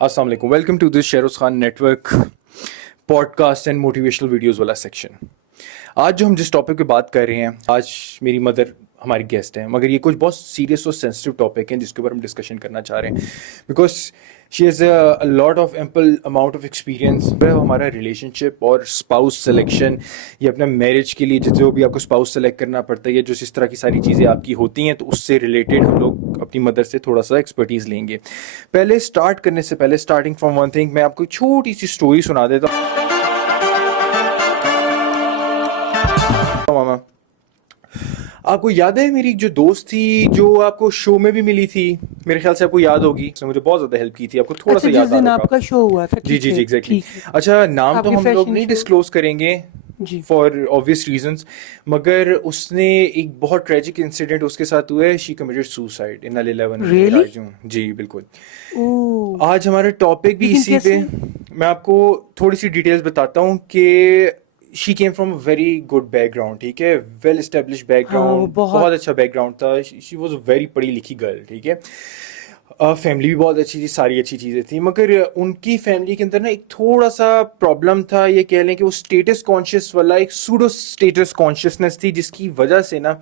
السلام علیکم. Welcome to this Sheroz Khan network podcast and motivational videos والا section. آج جو ہم جس ٹاپک پہ بات کر رہے ہیں, آج میری مدر ہماری گیسٹ ہیں, مگر یہ کچھ بہت سیریس اور سینسٹیو ٹاپک ہیں جس کے اوپر ہم ڈسکشن کرنا چاہ رہے ہیں, because she has a lot of ample amount of experience. ہمارا ریلیشن شپ اور اسپاؤس سلیکشن یا اپنا میرج کے لیے جو بھی آپ کو اسپاؤس سلیکٹ کرنا پڑتا ہے یا جو اس طرح کی ساری چیزیں آپ کی ہوتی ہیں, تو اس سے ریلیٹڈ ہم لوگ اپنی مدر سے تھوڑا سا ایکسپرٹیز لیں گے. پہلے اسٹارٹ کرنے سے پہلے, اسٹارٹنگ فرام ون تھنگ, میں آپ کو چھوٹی سی اسٹوری سنا دیتا ہوں. ماما, آپ کو یاد ہے میری جو دوست تھی جو آپ کو شو میں بھی ملی تھی, میرے خیال سے آپ کو یاد ہوگی, اس نے مجھے بہت زیادہ ہیلپ کی تھی. آپ کو تھوڑا سا یاد آپ کا شو ہوا تھا. جی جی جی ایگزیکٹلی. اچھا, نام تو ہم لوگ نہیں ڈسکلوز کریں گے فار obvious reasons, مگر اس نے ایک بہت ٹریجک انسیڈنٹ اس کے ساتھ ہوا ہے. شی کمیٹڈ سوسائڈ ان اللہ. جی بالکل. آج ہمارا ٹاپک بھی اسی پہ. میں آپ کو تھوڑی سی ڈیٹیلز بتاتا ہوں کہ she came from a very good back ground, ٹھیک ہے, ویل اسٹیبلش بیک گراؤنڈ, بہت اچھا بیک گراؤنڈ تھا. شی واز اے ویری پڑھی لکھی گرل, ٹھیک ہے, فیملی بھی بہت اچھی تھی, ساری اچھی چیزیں تھیں, مگر ان کی فیملی کے اندر نا ایک تھوڑا سا پرابلم تھا. یہ کہہ لیں کہ وہ اسٹیٹس کانشیس والا ایک سوڈو اسٹیٹس کانشیسنس تھی, جس کی وجہ سے نا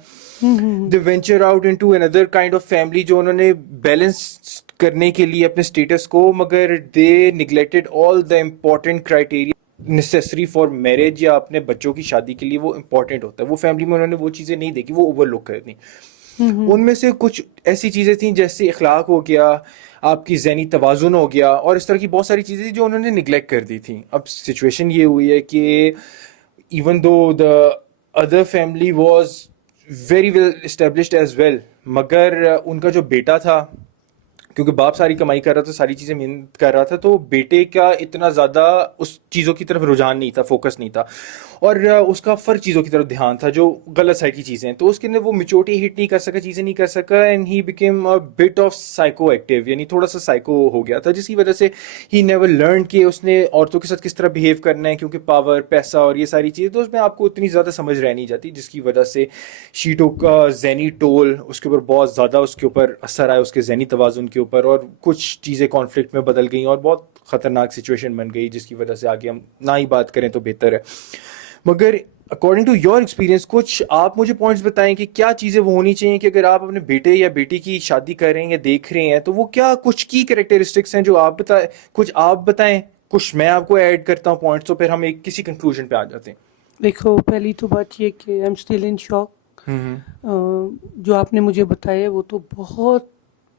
دے وینچر آؤٹ انٹو اندر کائنڈ آف فیملی, جو انہوں نے بیلنس کرنے کے لیے اپنے اسٹیٹس کو, مگر they neglected all the important criteria necessary for marriage یا اپنے بچوں کی شادی کے لیے وہ امپورٹنٹ ہوتا ہے. وہ فیملی میں انہوں نے وہ چیزیں نہیں دیکھی, وہ اوور لک کر دیں. ان میں سے کچھ ایسی چیزیں تھیں جیسے اخلاق ہو گیا, آپ کی ذہنی توازن ہو گیا, اور اس طرح کی بہت ساری چیزیں تھیں جو انہوں نے نگلیکٹ کر دی تھیں. اب سچویشن یہ ہوئی ہے کہ even though the other family was very well established as well, مگر ان کا جو بیٹا تھا, کیونکہ باپ ساری کمائی کر رہا تھا, ساری چیزیں محنت کر رہا تھا, تو بیٹے کا اتنا زیادہ اس چیزوں کی طرف رجحان نہیں تھا, فوکس نہیں تھا, اور اس کا فرق چیزوں کی طرف دھیان تھا جو غلط سائڈ کی چیزیں ہیں. تو اس کے اندر وہ میچورٹی ہٹ نہیں کر سکا, چیزیں نہیں کر سکا, and he became a but of psycho active, یعنی تھوڑا سا سائیکو ہو گیا تھا, جس کی وجہ سے ہی نیور لرن کہ اس نے عورتوں کے ساتھ کس طرح بیہیو کرنا ہے, کیونکہ پاور, پیسہ اور یہ ساری چیزیں تو اس میں آپ کو اتنی زیادہ سمجھ رہ نہیں جاتی, جس کی وجہ سے شی ٹوک ذہنی ٹول, اس کے اوپر بہت زیادہ اس کے اوپر اثر آیا, اس کے ذہنی توازن کے اوپر, اور کچھ چیزیں کانفلکٹ میں بدل گئیں اور بہت خطرناک سچویشن بن گئی, جس کی وجہ سے آگے ہم نہ ہی بات کریں تو بہتر ہے. مگر اکارڈنگ ٹو یور ایکسپیرینس, کچھ آپ مجھے پوائنٹس بتائیں کہ کیا چیزیں وہ ہونی چاہیے کہ اگر آپ اپنے بیٹے یا بیٹی کی شادی کر رہے ہیں یا دیکھ رہے ہیں, تو وہ کیا کچھ کی کریکٹرسٹکس ہیں جو آپ بتائیں, کچھ آپ بتائیں, کچھ میں آپ کو ایڈ کرتا ہوں پوائنٹس, تو پھر ہم ایک کسی کنکلوژن پہ آ جاتے ہیں. دیکھو, پہلی تو بات یہ کہ آئی ایم اسٹل ان شاک. جو آپ نے مجھے بتایا وہ تو بہت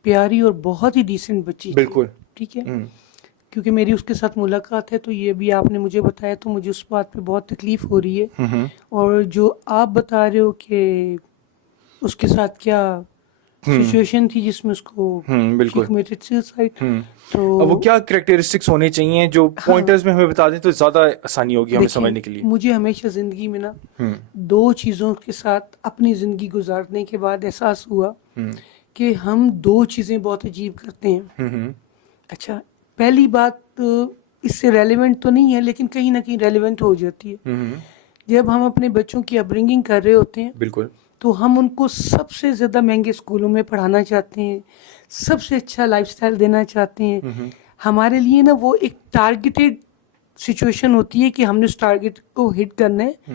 پیاری اور بہت ہی ڈیسنٹ بچی تھی. بالکل ٹھیک ہے, کیونکہ میری اس کے ساتھ ملاقات ہے, تو یہ بھی آپ نے مجھے بتایا تو مجھے اس بات پہ بہت تکلیف ہو رہی ہے. اور جو آپ بتا رہے ہو کہ اس کے ساتھ کیا سچویشن تھی جس میں اس کو کمیٹڈ سوسائڈ, تو وہ کیا کریکٹرسٹکس ہونے چاہیے جو پوائنٹرز میں ہمیں بتا دیں تو زیادہ آسانی ہوگی ہمیں سمجھنے کے لیے. مجھے ہمیشہ زندگی میں نا دو چیزوں کے ساتھ اپنی زندگی گزارنے کے بعد احساس ہوا کہ ہم دو چیزیں بہت عجیب کرتے ہیں. اچھا, پہلی بات اس سے ریلیونٹ تو نہیں ہے لیکن کہیں نہ کہیں ریلیونٹ ہو جاتی ہے. جب ہم اپنے بچوں کی اپبرنگنگ کر رہے ہوتے ہیں, بالکل, تو ہم ان کو سب سے زیادہ مہنگے اسکولوں میں پڑھانا چاہتے ہیں, سب سے اچھا لائف سٹائل دینا چاہتے ہیں. ہمارے لیے نا وہ ایک ٹارگیٹڈ سچویشن ہوتی ہے کہ ہم نے اس ٹارگیٹ کو ہٹ کرنا ہے,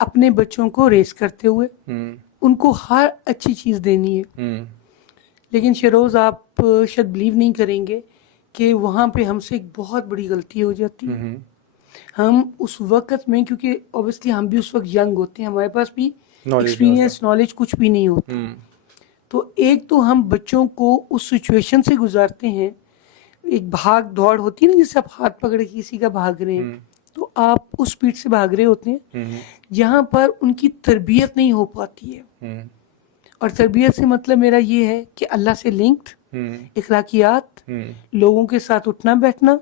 اپنے بچوں کو ریس کرتے ہوئے ان کو ہر اچھی چیز دینی ہے. لیکن شیروز, آپ شاید بلیو نہیں کریں گے کہ وہاں پہ ہم سے ایک بہت بڑی غلطی ہو جاتی ہے. ہم اس وقت میں, کیونکہ اوبیسلی ہم بھی اس وقت ینگ ہوتے ہیں, ہمارے پاس بھی ایکسپیرینس, نالج کچھ بھی نہیں ہوتا, تو ایک تو ہم بچوں کو اس سچویشن سے گزارتے ہیں, ایک بھاگ دوڑ ہوتی ہے نا, جیسے آپ ہاتھ پکڑ کے کسی کا بھاگ رہے ہیں, تو آپ اس اسپیڈ سے بھاگ رہے ہوتے ہیں جہاں پر ان کی تربیت نہیں ہو پاتی ہے. اور تربیت سے مطلب میرا یہ ہے کہ اللہ سے لنکڈ اخلاقیات, لوگوں کے ساتھ اٹھنا بیٹھنا.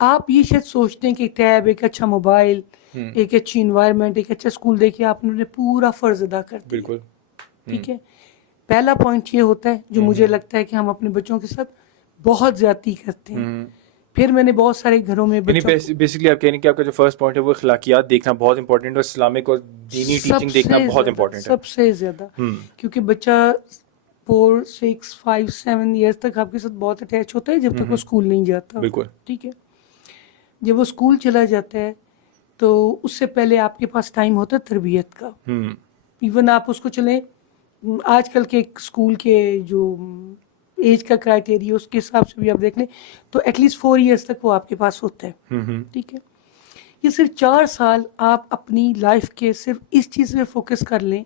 آپ یہ شاید سوچتے ہیں کہ ٹیب, ایک اچھا موبائل, ایک اچھی انوائرمنٹ, ایک اچھا اسکول دیکھے, آپ نے پورا فرض ادا کر دیا. بالکل, ٹھیک ہے, پہلا پوائنٹ یہ ہوتا ہے جو مجھے لگتا ہے کہ ہم اپنے بچوں کے ساتھ بہت زیادتی کرتے ہیں. پھر میں نے بہت سارے گھروں میں بیسکلی آپ کہہ رہے ہیں کہ آپ کا جو فرسٹ پوائنٹ ہے وہ اخلاقیات دیکھنا بہت امپورٹنٹ ہے, اور اسلامک اور دینی ٹیچنگ دیکھنا بہت امپورٹنٹ ہے سب سے زیادہ, کیونکہ بچہ 4 6 5 7 ایئرس تک آپ کے ساتھ بہت اٹیچ ہوتا ہے جب تک وہ اسکول نہیں جاتا. بالکل ٹھیک ہے. جب وہ اسکول چلا جاتا ہے تو اس سے پہلے آپ کے پاس ٹائم ہوتا ہے تربیت کا. ایون آپ اس کو چلیں آج کل کے اسکول کے جو ایج کا کرائٹیریا اس کے حساب سے بھی آپ دیکھ لیں تو ایٹ لیسٹ 4 ایئرس تک وہ آپ کے پاس ہوتا ہے. ٹھیک ہے. یہ صرف 4 سال آپ اپنی لائف کے صرف اس چیز پہ فوکس کر لیں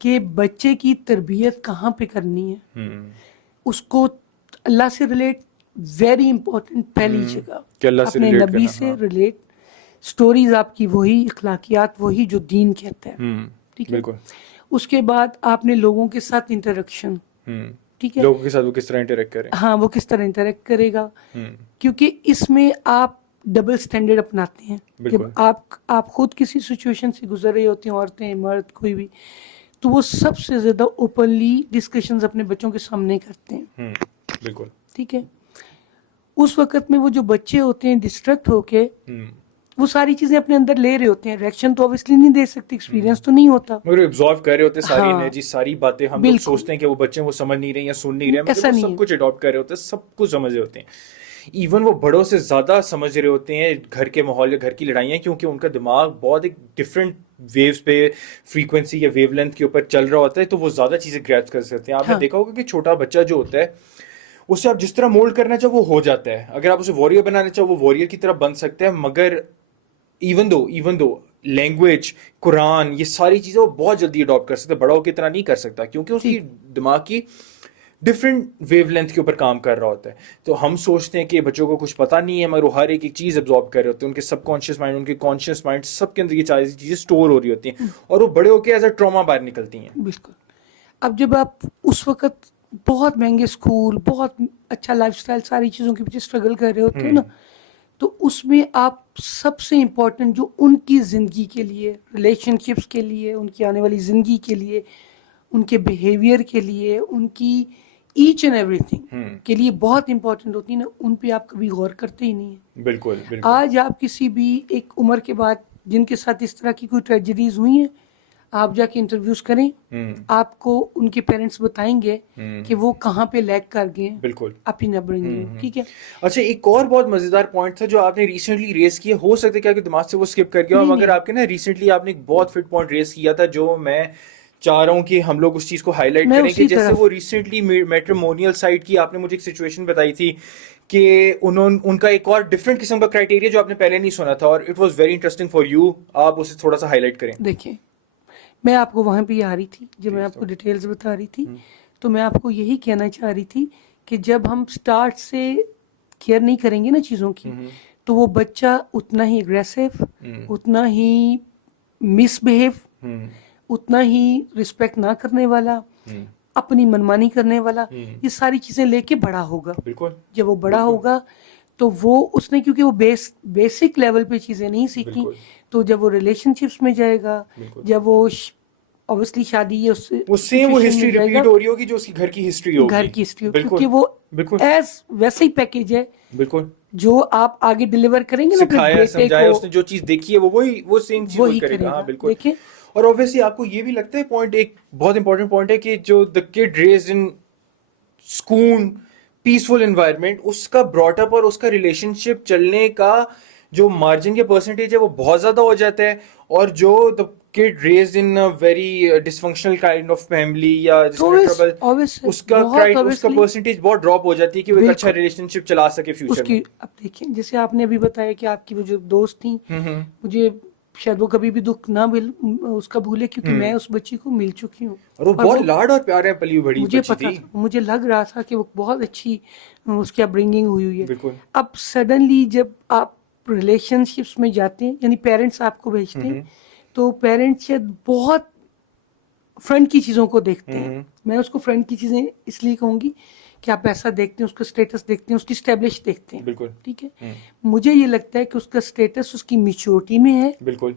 کہ بچے کی تربیت کہاں پہ کرنی ہے. اس کو اللہ سے ریلیٹ ویری امپورٹنٹ پہلی جگہ اپنے نبی سے ریلیٹ. سٹوریز آپ کی وہی, اخلاقیات وہی جو دین کہتا ہے. ٹھیک ہے. اس کے بعد آپ نے لوگوں کے ساتھ انٹریکشن. ٹھیک ہے. لوگوں کے ساتھ وہ کس طرح انٹریکٹ کرے. ہاں وہ کس طرح انٹریکٹ کرے گا, کیونکہ اس میں آپ ڈبل سٹینڈرڈ اپناتے ہیں. جب آپ خود کسی سچویشن سے گزر رہے ہوتے ہیں, عورتیں مرد کوئی بھی, تو وہ سب سے زیادہ اوپنلی ڈسکشنز اپنے بچوں کے سامنے کرتے ہیں. بالکل. ٹھیک ہے. اس وقت میں وہ جو بچے ہوتے ہیں ڈسٹریکٹ ہو کے وہ ساری چیزیں اپنے اندر لے رہے ہوتے ہیں. ریئیکشن تو اوبیسلی نہیں دے سکتے, ایکسپیرینس تو نہیں ہوتا, مگر ایبزارو کر رہے ہوتے ساری انرجی, ساری باتیں. ہم لوگ سوچتے ہیں کہ وہ بچے وہ سمجھ نہیں رہے یا سن نہیں رہے, مگر وہ سب کچھ اڈاپٹ کر رہے ہوتے ہیں, سب کچھ سمجھ رہے ہوتے ہیں. ایون وہ بڑوں سے زیادہ سمجھ رہے ہوتے ہیں گھر کے ماحول یا گھر کی لڑائیاں, کیونکہ ان کا دماغ بہت ایک ڈفرینٹ ویوز پہ, فریکوینسی یا ویو لینتھ کے اوپر چل رہا ہوتا ہے, تو وہ زیادہ چیزیں گریپ کر سکتے ہیں. آپ نے دیکھا ہوگا کہ چھوٹا بچہ جو ہوتا ہے اسے آپ جس طرح مولڈ کرنا چاہو وہ ہو جاتا ہے. اگر آپ اسے وارئر بنانا چاہو وہ وارئر کی طرح بن سکتا ہے. مگر ایون دو لینگویج, قرآن, یہ ساری چیزیں وہ بہت جلدی اڈاپٹ کر سکتا ہے, بڑوں کی طرح نہیں کر سکتا, کیونکہ اس کی دماغ کی ڈفرینٹ ویو لینتھ کے اوپر کام کر رہا ہوتا ہے. تو ہم سوچتے ہیں کہ بچوں کو کچھ پتہ نہیں ہے, مگر وہ ہر ایک چیز ابزارب کر رہے ہوتے ہیں. ان کے سب کانشیس مائنڈ, ان کے کانشیس مائنڈ, سب کے اندر یہ ساری چیزیں اسٹور ہو رہی ہوتی ہیں, اور وہ بڑے ہو کے ایز اے ٹراما باہر نکلتی ہیں. بالکل. اب جب آپ اس وقت بہت مہنگے اسکول, بہت اچھا لائف اسٹائل, ساری چیزوں کے پیچھے اسٹرگل کر رہے ہوتے ہیں نا, تو اس میں آپ سب سے امپورٹنٹ جو ان کی زندگی کے لیے, ریلیشن شپس کے لیے, ان کی آنے والی زندگی کے لیے, ان کے بیہیویئر کے لیے, ان کی ایچ اینڈ ایوری تھنگ کے لیے بہت امپورٹنٹ ہوتی ہے نا, ان پہ آپ کبھی غور کرتے ہی نہیں ہیں. بالکل. آج آپ کسی بھی ایک عمر کے بعد جن کے ساتھ اس طرح کی کوئی ٹریجڈیز ہوئی ہیں, آپ جا کے انٹرویوز کریں, آپ کو ان کے پیرنٹس بتائیں گے کہ وہ کہاں پہ لیگ کر گئے بالکل اپنی اپبرنگنگ. ٹھیک ہے. اچھا, ایک اور بہت مزیدار پوائنٹ تھا جو آپ نے ریسنٹلی ریز کیا, ہو سکتا ہے کہ آپ کے دماغ سے وہ اسکپ کر گیا, مگر آپ کے نا ریسنٹلی آپ نے ایک بہت فٹ پوائنٹ ریز کیا تھا, جو میں چاہ رہا ہوں کہ ہم لوگ اس چیز کو ہائی لائٹ کریں. کہ جیسے وہ ریسنٹلی میٹریمونیل سائٹ کی آپ نے مجھے ایک سچویشن بتائی تھی کہ ان کا ایک اور ڈفرینٹ قسم کا کرائٹیریا جو آپ نے پہلے نہیں سنا تھا, اور it was very interesting for you. آپ اسے تھوڑا سا ہائی لائٹ کریں. دیکھیں, میں آپ کو وہاں پہ آ رہی تھی, جب میں آپ کو ڈیٹیلز بتا رہی تھی, تو میں آپ کو یہی کہنا چاہ رہی تھی کہ جب ہم سٹارٹ سے کیئر نہیں کریں گے نا چیزوں کی, تو وہ بچہ اتنا ہی اگریسو, اتنا ہی مس بیہیو, اتنا ہی رسپیکٹ نہ کرنے والا, اپنی منمانی کرنے والا, یہ ساری چیزیں لے کے بڑا ہوگا. جب وہ بڑا ہوگا تو وہ اس نے, کیونکہ وہ بیسک لیول پہ چیزیں نہیں سیکھی, تو جب وہ ریلیشن شپس میں جائے گا, جب وہ obviously شادی ہے, اس سے وہ ہسٹری ریپیٹ ہو رہی ہوگی جو اس کی گھر کی ہسٹری ہوگی. گھر کی ہسٹری, کیونکہ وہ ایز ویسے ہی پیکیج ہے بالکل جو آپ آگے ڈیلیور کریں گے نا, سکھایا سمجھایا اس نے, جو چیز دیکھی ہے وہ سیم چیز کرے گا. ہاں بالکل. دیکھیں, اور obviously آپ کو یہ بھی لگتا ہے پوائنٹ, ایک بہت امپورٹنٹ پوائنٹ ہے, کہ جو the kid raised in سکون, پیسفل انوائرمنٹ, اس کا براٹ اپ اور اس کا ریلیشن شپ چلنے کا جو مارجن یا پرسنٹیج ہے وہ بہت زیادہ ہو جاتا ہے, اور جو the kid raised in a very dysfunctional kind of family یا جس میں ٹربل, اس کا پرسنٹیج بہت ڈراپ ہو جاتی ہے کہ وہ ایک اچھا ریلیشن شپ چلا سکے فیوچر میں. اب دیکھیں, جیسے آپ نے ابھی بتایا کہ آپ کی وہ جو دوست تھیں, مجھے شاید وہ کبھی بھی دکھ نہ اس کا بھولے, کیونکہ میں اس بچی کو مل چکی ہوں, اور وہ بہت لاڈ اور پیار ہے پلی بڑی مجھے پتا تھا, مجھے لگ رہا تھا کہ وہ بہت اچھی اس کی اپبرنگنگ ہوئی ہے. اب سڈنلی جب آپ ریلیشن شپس میں جاتے ہیں, یعنی پیرنٹس آپ کو بھیجتے ہیں, تو پیرنٹس شاید بہت فرنٹ کی چیزوں کو دیکھتے ہیں. میں اس کو فرنٹ کی چیزیں اس لیے کہوں گی کہ آپ پیسہ دیکھتے ہیں, اس کا اسٹیٹس دیکھتے ہیں, اس کی اسٹیبلش دیکھتے ہیں. بالکل ٹھیک ہے. مجھے یہ لگتا ہے کہ اس کا اسٹیٹس اس کی میچورٹی میں ہے. بالکل.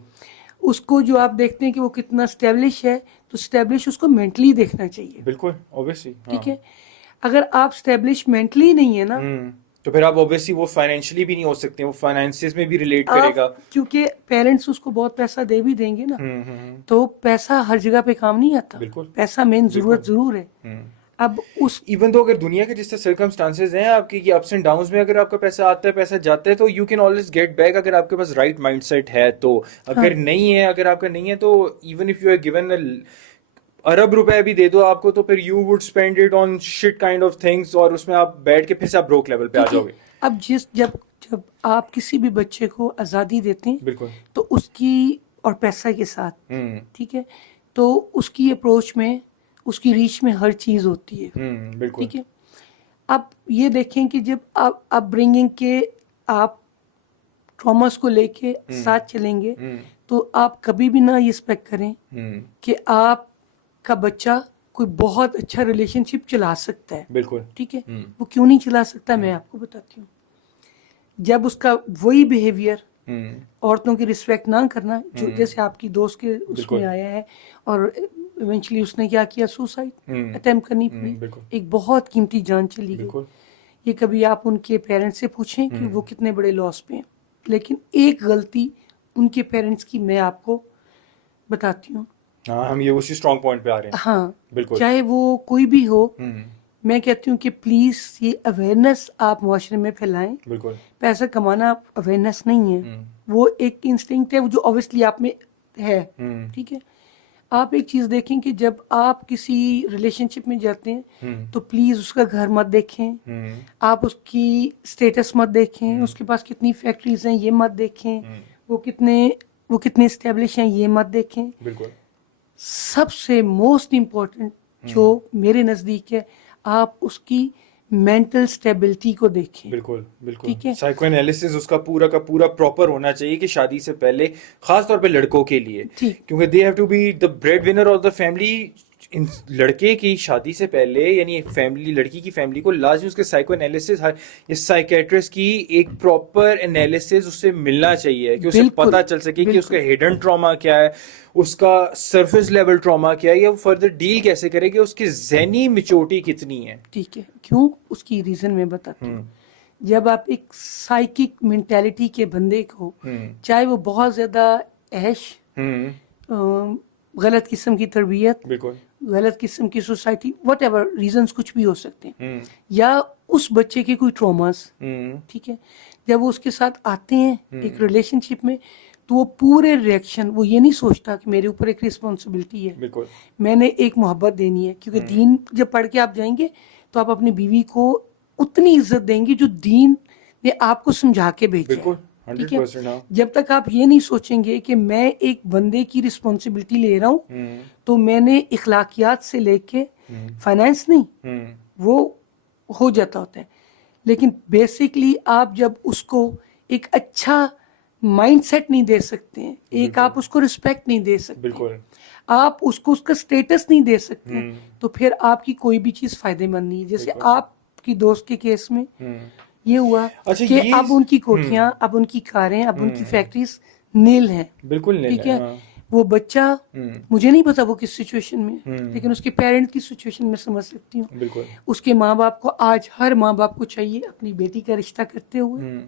اس کو جو آپ دیکھتے ہیں کہ وہ کتنا اسٹیبلش ہے, تو اسٹیبلش اس کو مینٹلی دیکھنا چاہیے. بالکل اوبویسلی. ٹھیک ہے. اگر آپ اسٹیبلش مینٹلی نہیں ہے نا, تو پھر آپ اوبویسلی وہ فائنینشلی بھی نہیں ہو سکتے, وہ فائنینسز میں بھی ریلیٹ کرے گا, کیونکہ پیرنٹس اس کو بہت پیسہ دے بھی دیں گے نا, تو پیسہ ہر جگہ پہ کام نہیں آتا. پیسہ مین ضرورت ضرور ہے. اب اس ایون تو اگر دنیا کے جس طرح سرکمسٹانسز ہیں آپ کی اپس اینڈ ڈاؤنز میں اگر آپ کا پیسہ آتا ہے پیسہ جاتا ہے تو you can always get back اگر آپ کے پاس رائٹ مائنڈ سیٹ ہے تو. اگر نہیں ہے اگر آپ کا نہیں ہے تو even if you are given ارب روپے بھی دے دو آپ کو تو پھر you would spend it on shit kind of things اور اس میں آپ بیٹھ کے پھر سے آپ بروک لیول پہ آ جاؤ گے. اب جب آپ کسی بھی بچے کو آزادی دیتے ہیں بالکل تو اس کی اور پیسہ کے ساتھ ٹھیک ہے تو اس کی اپروچ میں اس کی ریچ میں ہر چیز ہوتی ہے. بالکل ٹھیک ہے. اب یہ دیکھیں کہ جب آپ اپ برنگنگ کے آپ ٹراماس کو لے کے ساتھ چلیں گے تو آپ کبھی بھی نہ یہ ایکسپیکٹ کریں کہ آپ کا بچہ کوئی بہت اچھا ریلیشن شپ چلا سکتا ہے. بالکل ٹھیک ہے. وہ کیوں نہیں چلا سکتا میں آپ کو بتاتی ہوں. جب اس کا وہی بیہیویئر عورتوں کی رسپیکٹ نہ کرنا جو جیسے آپ کی دوست کے اس میں آیا ہے اور ایونچولی اس نے کیا کیا سوسائڈ اٹیمپٹ کرنی پڑی. ایک بہت قیمتی جان چلی گئی. یہ کبھی آپ ان کے پیرنٹس سے پوچھیں کہ وہ کتنے بڑے لاس پہ ہیں. لیکن ایک غلطی ان کے پیرنٹس کی میں آپ کو بتاتی ہوں. ہم یہ اسی اسٹرانگ پوائنٹ پہ آ رہے ہیں. ہاں بالکل چاہے وہ کوئی بھی ہو میں کہتی ہوں کہ پلیز یہ اویئرنیس آپ معاشرے میں پھیلائیں. بالکل پیسہ کمانا اویئرنیس نہیں ہے وہ ایک انسٹنکٹ ہے جو اوبویسلی آپ میں ہے. ٹھیک ہے. آپ ایک چیز دیکھیں کہ جب آپ کسی ریلیشن شپ میں جاتے ہیں تو پلیز اس کا گھر مت دیکھیں. آپ اس کی اسٹیٹس مت دیکھیں. اس کے پاس کتنی فیکٹریز ہیں یہ مت دیکھیں. وہ کتنے اسٹیبلش ہیں یہ مت دیکھیں. بالکل سب سے موسٹ امپورٹنٹ جو میرے نزدیک ہے آپ اس کی مینٹل اسٹیبلٹی کو دیکھیں. بالکل بالکل ٹھیک ہے. سائیکو انالیسس اس کا پورا پراپر ہونا چاہیے کہ شادی سے پہلے خاص طور پہ لڑکوں کے لیے کیونکہ they have to be the breadwinner of the family. لڑکے کی شادی سے پہلے یعنی فیملی لڑکی کی فیملی کو لازمی اس کے سائیکو انالیسس اس سائیکیٹرسٹ کی ایک پراپر انالیسس اس سے ملنا چاہیے کہ اسے پتہ چل سکے کہ اس کا ہڈن ٹراما کیا ہے اس کا سرفیس لیول ٹراما کیا ہے یا وہ فردر ڈیل کیسے کرے کہ اس کی ذہنی میچورٹی کتنی ہے. ٹھیک ہے. کیوں اس کی ریزن میں بتاتی ہوں. جب آپ ایک سائیکک مینٹیلٹی کے بندے کو چاہے وہ بہت زیادہ عیش غلط قسم کی تربیت بالکل غلط قسم کی سوسائٹی وٹ ایور ریزنس کچھ بھی ہو سکتے ہیں یا اس بچے کے کوئی ٹراماز. ٹھیک ہے. جب وہ اس کے ساتھ آتے ہیں ایک ریلیشن شپ میں تو وہ پورے ریئیکشن وہ یہ نہیں سوچتا کہ میرے اوپر ایک رسپانسبلٹی ہے. بالکل میں نے ایک محبت دینی ہے کیونکہ دین جب پڑھ کے آپ جائیں گے تو آپ اپنی بیوی کو اتنی عزت دیں گے جو دین نے آپ کو سمجھا کے بھیجا ہے. ٹھیک ہے. جب تک آپ یہ نہیں سوچیں گے کہ میں ایک بندے کی رسپانسبلٹی لے رہا ہوں تو میں نے اخلاقیات سے لے کے فائنینس نہیں وہ ہو جاتا ہوتا ہے. لیکن بیسکلی آپ جب اس کو ایک اچھا مائنڈ سیٹ نہیں دے سکتے ہیں ایک آپ اس کو رسپیکٹ نہیں دے سکتے آپ اس کو اس کا سٹیٹس نہیں دے سکتے تو پھر آپ کی کوئی بھی چیز فائدے مند نہیں. جیسے آپ کی دوست کے کیس میں یہ ہوا کہ اب ان کی کوٹھیاں اب ان کی کاریں اب ان کی فیکٹریز نیل ہیں. بالکل ٹھیک ہے. وہ بچہ مجھے نہیں پتا وہ کس سچویشن میں لیکن اس کے پیرنٹ کی سچویشن میں سمجھ سکتی ہوں. بالکل اس کے ماں باپ کو آج ہر ماں باپ کو چاہیے اپنی بیٹی کا رشتہ کرتے ہوئے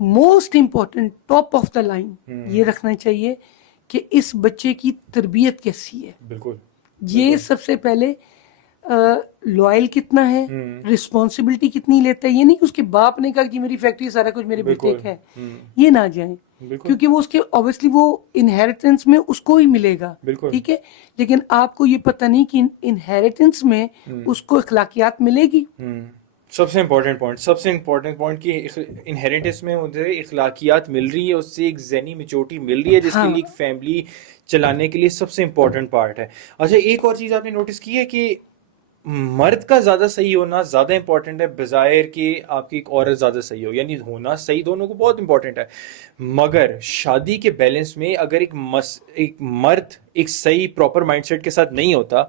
most important top of the line یہ رکھنا چاہیے کہ اس بچے کی تربیت کیسی ہے. بالکل یہ سب سے پہلے لوئل کتنا ہے رسپانسبلٹی کتنی لیتا ہے. یہ نہیں کہ اس کے باپ نے کہا کہ میری فیکٹری سارا کچھ میرے بیٹے کا ہے یہ نہ جائیں کیونکہ وہ اس کے اوبیسلی وہ انہیریٹنس میں اس کو ہی ملے گا. ٹھیک ہے. لیکن آپ کو یہ پتہ نہیں کہ انہیریٹنس میں اس کو اخلاقیات ملے گی. سب سے امپورٹنٹ پوائنٹ کہ انہیریٹنس میں مجھے اخلاقیات مل رہی ہے اس سے ایک ذہنی میچورٹی مل رہی ہے جس کے لیے ایک فیملی چلانے کے لیے سب سے امپورٹنٹ پارٹ ہے. اچھا ایک اور چیز آپ نے نوٹس کی ہے کہ مرد کا زیادہ صحیح ہونا زیادہ امپورٹنٹ ہے بظاہر کہ آپ کی ایک عورت زیادہ صحیح ہو یعنی ہونا صحیح دونوں کو بہت امپورٹنٹ ہے مگر شادی کے بیلنس میں اگر ایک مرد ایک صحیح پراپر مائنڈ سیٹ کے ساتھ نہیں ہوتا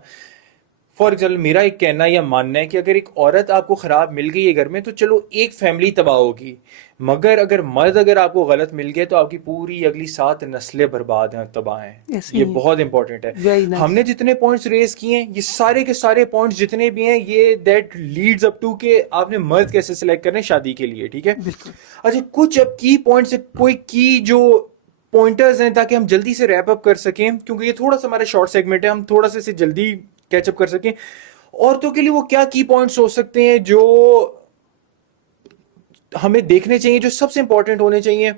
فار ایگزامپل میرا ایک کہنا یا ماننا ہے کہ اگر ایک عورت آپ کو خراب مل گئی ہے گھر میں تو چلو ایک فیملی تباہ ہوگی مگر اگر مرد اگر آپ کو غلط مل گیا تو آپ کی پوری اگلی 7 نسلیں برباد ہیں تباہ ہیں. یہ بہت امپورٹنٹ ہے. ہم نے جتنے پوائنٹس ریز کیے ہیں یہ سارے کے سارے پوائنٹس جتنے بھی ہیں یہ دیٹ لیڈز اپ ٹو کہ آپ نے مرد کیسے سلیکٹ کرنا ہے شادی کے لیے. ٹھیک ہے. اچھا کچھ اب کی پوائنٹس کوئی کی جو پوائنٹرز ہیں تاکہ ہم جلدی سے ریپ اپ کر سکیں کیونکہ یہ تھوڑا سا ہمارا شارٹ سیگمنٹ ہے ہم تھوڑا سا اسے جلدی کیچ اپ کر سکیں. عورتوں کے لیے وہ کیا کی پوائنٹس ہو سکتے ہیں جو ہمیں دیکھنے چاہیے, جو سب سے امپورٹنٹ ہونے چاہیے؟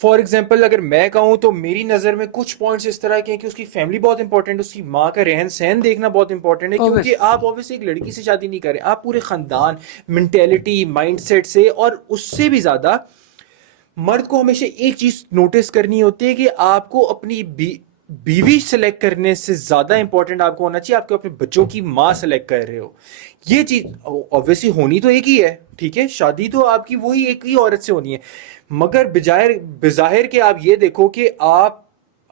فار ایگزامپل اگر میں کہوں تو میری نظر میں کچھ پوائنٹس اس طرح کے ہیں کہ اس کی فیملی بہت امپورٹنٹ ہے, اس کی ماں کا رہن سہن دیکھنا بہت امپورٹنٹ ہے, کیونکہ آپ اوبیسلی ایک لڑکی سے شادی نہیں کر رہے, آپ پورے خاندان, مینٹیلٹی, مائنڈ سیٹ سے, اور اس سے بھی زیادہ مرد کو ہمیشہ ایک چیز نوٹس کرنی ہوتی ہے کہ آپ کو اپنی بیوی سلیکٹ کرنے سے زیادہ امپورٹنٹ آپ کو ہونا چاہیے آپ کو اپنے بچوں کی ماں سلیکٹ کر رہے ہو. یہ چیز obviously ہونی تو ایک ہی ہے, ٹھیک ہے, شادی تو آپ کی وہی ایک ہی عورت سے ہونی ہے, مگر بظاہر کہ آپ یہ دیکھو کہ آپ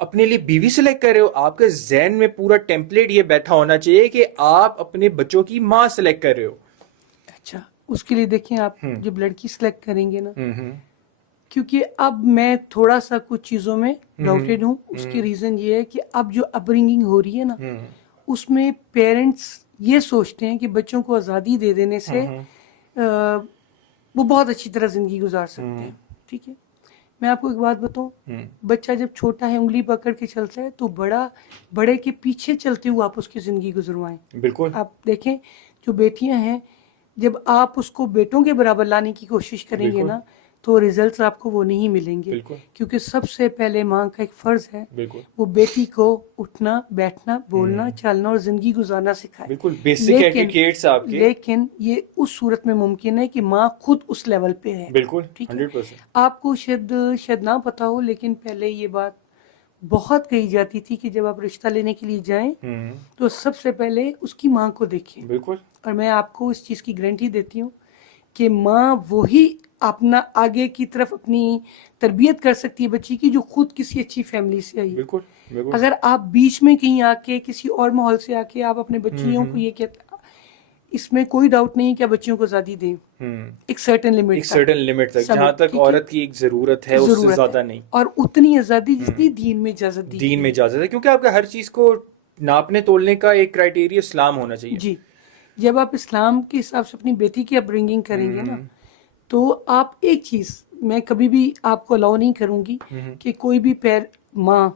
اپنے لیے بیوی سلیکٹ کر رہے ہو, آپ کے ذہن میں پورا ٹیمپلیٹ یہ بیٹھا ہونا چاہیے کہ آپ اپنے بچوں کی ماں سلیکٹ کر رہے ہو. اچھا, اس کے لیے دیکھیں آپ جب لڑکی سلیکٹ کریں گے نا, کیونکہ اب میں تھوڑا سا کچھ چیزوں میں ڈاؤٹیڈ ہوں, اس کی ریزن یہ ہے کہ اب جو اپبرنگنگ ہو رہی ہے نا, اس میں پیرنٹس یہ سوچتے ہیں کہ بچوں کو آزادی دے دینے سے وہ بہت اچھی طرح زندگی گزار سکتے ہیں. ٹھیک ہے, میں آپ کو ایک بات بتاؤں, بچہ جب چھوٹا ہے انگلی پکڑ کے چلتا ہے تو بڑے کے پیچھے چلتے ہوئے آپ اس کی زندگی گزروائیں. بالکل, آپ دیکھیں جو بیٹیاں ہیں, جب آپ اس کو بیٹوں کے برابر لانے کی کوشش کریں گے نا, تو ریزلٹس آپ کو وہ نہیں ملیں گے, کیونکہ سب سے پہلے ماں کا ایک فرض ہے وہ بیٹی کو اٹھنا, بیٹھنا, بولنا, چلنا اور زندگی گزارنا سکھائے. بالکل بیسک ایٹیکیٹس آپ کے, لیکن یہ اس صورت میں ممکن ہے کہ ماں خود اس لیول پہ ہے. بالکل, ٹھیک ہے, آپ کو شاید نہ پتا ہو, لیکن پہلے یہ بات بہت کہی جاتی تھی کہ جب آپ رشتہ لینے کے لیے جائیں تو سب سے پہلے اس کی ماں کو دیکھیں. بالکل, اور میں آپ کو اس چیز کی گارنٹی دیتی ہوں کہ ماں وہی اپنا آگے کی طرف اپنی تربیت کر سکتی ہے بچی کی جو خود کسی اچھی فیملی سے آئی. بالکل, اگر آپ بیچ میں کہیں آ کے کسی اور ماحول سے آ کے آپ اپنے بچیوں کو یہ کہتے, اس میں کوئی ڈاؤٹ نہیں کہ آپ بچیوں کو آزادی دیں ایک سرٹن لمٹ تک, جہاں تک عورت کی ایک ضرورت ہے اس سے زیادہ نہیں, اور اتنی آزادی جتنی دین میں اجازت دی, دین میں اجازت ہے, کیونکہ آپ کا ہر چیز کو ناپنے تولنے کا ایک کرائٹیریا اسلام ہونا چاہیے. جی, جب آپ اسلام کے حساب سے اپنی بیٹی کی اپبرنگنگ کریں گے نا, تو آپ ایک چیز میں کبھی بھی آپ کو الاؤ نہیں کروں گی کہ کوئی بھی ماں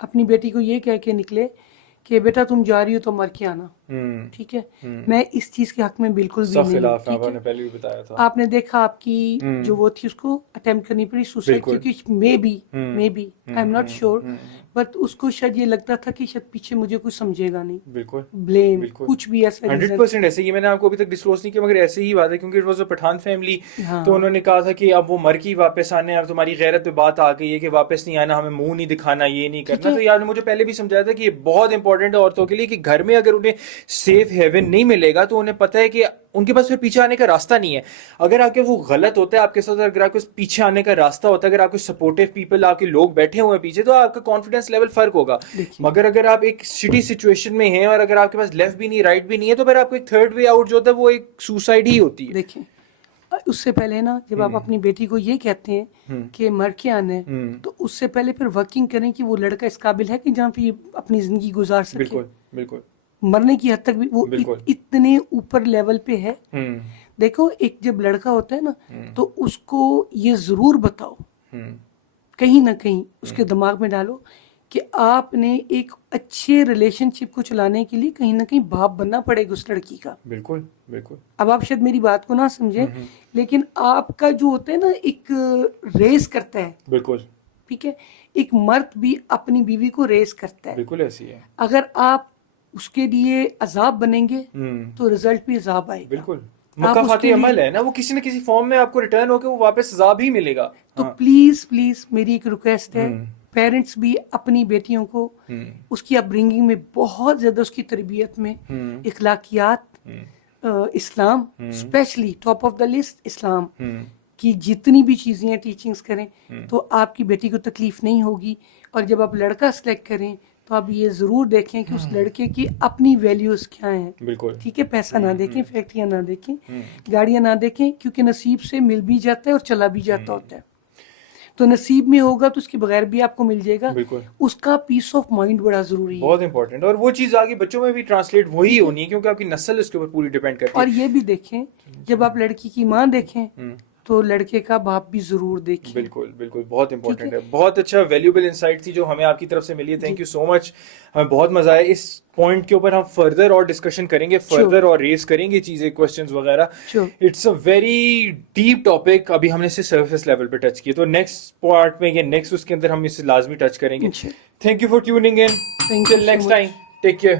اپنی بیٹی کو یہ کہہ کے نکلے کہ بیٹا تم جا رہی ہو تو مر کے آنا. ٹھیک ہے, میں اس چیز کے حق میں بالکل بھی نہیں. آپ نے دیکھا آپ کی جو وہ تھی اس کو اٹیمپٹ کرنی پڑی سوسائڈ, کیونکہ maybe I am not sure, but اس کو شاید یہ لگتا تھا کہ شاید پیچھے مجھے کچھ سمجھے گا نہیں. بالکل, بلیم کچھ بھی ایسا 100% ایسے. یہ میں نے آپ کو ابھی تک ڈسکلوز نہیں کیا, مگر ایسے ہی بات ہے, کیونکہ it was a Pathan family, تو انہوں نے کہا تھا کہ اب وہ مر کے واپس آنے, اب تمہاری غیرت پہ بات آ گئی ہے کہ واپس نہیں آنا, ہمیں منہ نہیں دکھانا, یہ نہیں کرنا. تو یار نے مجھے پہلے بھی سمجھایا تھا کہ یہ بہت امپورٹنٹ ہے عورتوں کے لیے کہ گھر میں اگر انہیں سیف ہیون نہیں ملے گا تو انہیں پتہ ہے کہ ان کے پاس پھر پیچھے آنے کا راستہ نہیں ہے. اگر آپ کے وہ غلط ہوتا ہے آپ کے ساتھ, اگر آپ کے پیچھے آنے کا راستہ ہوتا ہے, اگر آپ کے سپورٹیو پیپل, آپ کے لوگ بیٹھے ہوئے ہیں پیچھے, تو آپ کا کانفیڈنس لیول فرق ہوگا. مگر اگر آپ ایک سٹی سچویشن میں ہیں اور اگر آپ کے پاس لیفٹ بھی نہیں رائٹ بھی نہیں ہے, تو پھر آپ کو ایک تھرڈ وے آؤٹ جو ہوتا ہے وہ ایک سوسائڈ ہی ہوتی ہے. دیکھیں اس سے پہلے نا, جب آپ اپنی بیٹی کو یہ کہتے ہیں کہ مر کے آنا ہے, تو اس سے پہلے پھر ورکنگ کریں کہ وہ لڑکا اس قابل ہے کہ جہاں پہ اپنی زندگی گزار سکے. بالکل, بالکل, مرنے کی حد تک بھی وہ اتنے اوپر لیول پہ ہے. دیکھو ایک جب لڑکا ہوتا ہے نا, تو اس کو یہ ضرور بتاؤ, کہیں نہ کہیں اس کے دماغ میں ڈالو کہ آپ نے ایک اچھے ریلیشن شپ کو چلانے کے لیے کہیں نہ کہیں باپ بننا پڑے گا اس لڑکی کا. بالکل, بالکل. اب آپ شاید میری بات کو نہ سمجھیں, لیکن آپ کا جو ہوتا ہے نا ایک ریس کرتا ہے. بالکل, ٹھیک ہے, ایک مرد بھی اپنی بیوی کو ریس کرتا ہے. بالکل ایسی ہے. اگر آپ اس کے لیے عذاب بنیں گے تو رزلٹ بھی عذاب آئے گا. بالکل, مکافاتی عمل ہے نا وہ, کسی نہ کسی فارم میں آپ کو ریٹرن ہو کے وہ واپس عذاب ہی ملے گا. تو پلیز میری ایک ریکویسٹ ہے, پیرنٹس بھی اپنی بیٹیوں کو اس کی اپبرنگنگ میں بہت زیادہ, اس کی تربیت میں اخلاقیات, اسلام specially top of the list, اسلام کی جتنی بھی چیزیں ہیں ٹیچنگز کریں, تو آپ کی بیٹی کو تکلیف نہیں ہوگی. اور جب آپ لڑکا سلیکٹ کریں تو آپ یہ ضرور دیکھیں کہ اس لڑکے کی اپنی ویلیوز کیا ہیں. بالکل, ٹھیک ہے, پیسہ نہ دیکھیں, فیکٹریاں نہ دیکھیں, گاڑیاں نہ دیکھیں, کیونکہ نصیب سے مل بھی جاتا ہے اور چلا بھی جاتا ہوتا ہے. تو نصیب میں ہوگا تو اس کے بغیر بھی آپ کو مل جائے گا. اس کا پیس آف مائنڈ بڑا ضروری ہے, بہت امپورٹنٹ, اور وہ چیز آگے بچوں میں بھی ٹرانسلیٹ وہی ہونی ہے, کیونکہ آپ کی نسل اس کے اوپر پوری ڈیپینڈ کرتی ہے. اور یہ بھی دیکھیں, جب آپ لڑکی کی ماں دیکھیں تو لڑکے کا باپ بھی ضرور دیکھیں. بالکل بالکل بہت امپورٹنٹ ہے. بہت اچھا ویلیوبل انسائٹ تھی جو ہمیں آپ کی طرف سے ملی ہے. تھینک یو سو مچ. ہمیں بہت مزہ آیا. اس پوائنٹ کے اوپر ہم فردر اور ڈسکشن کریں گے, فردر اور ریز کریں گے چیزیں, کوشچنز وغیرہ. It's a very deep topic. ابھی ہم نے اسے سرفیس لیول پہ ٹچ کیا, تو نیکسٹ پارٹ میں یا نیکسٹ اس کے اندر ہم اسے لازمی ٹچ کریں گے. Thank you for tuning in. Till next time, take care.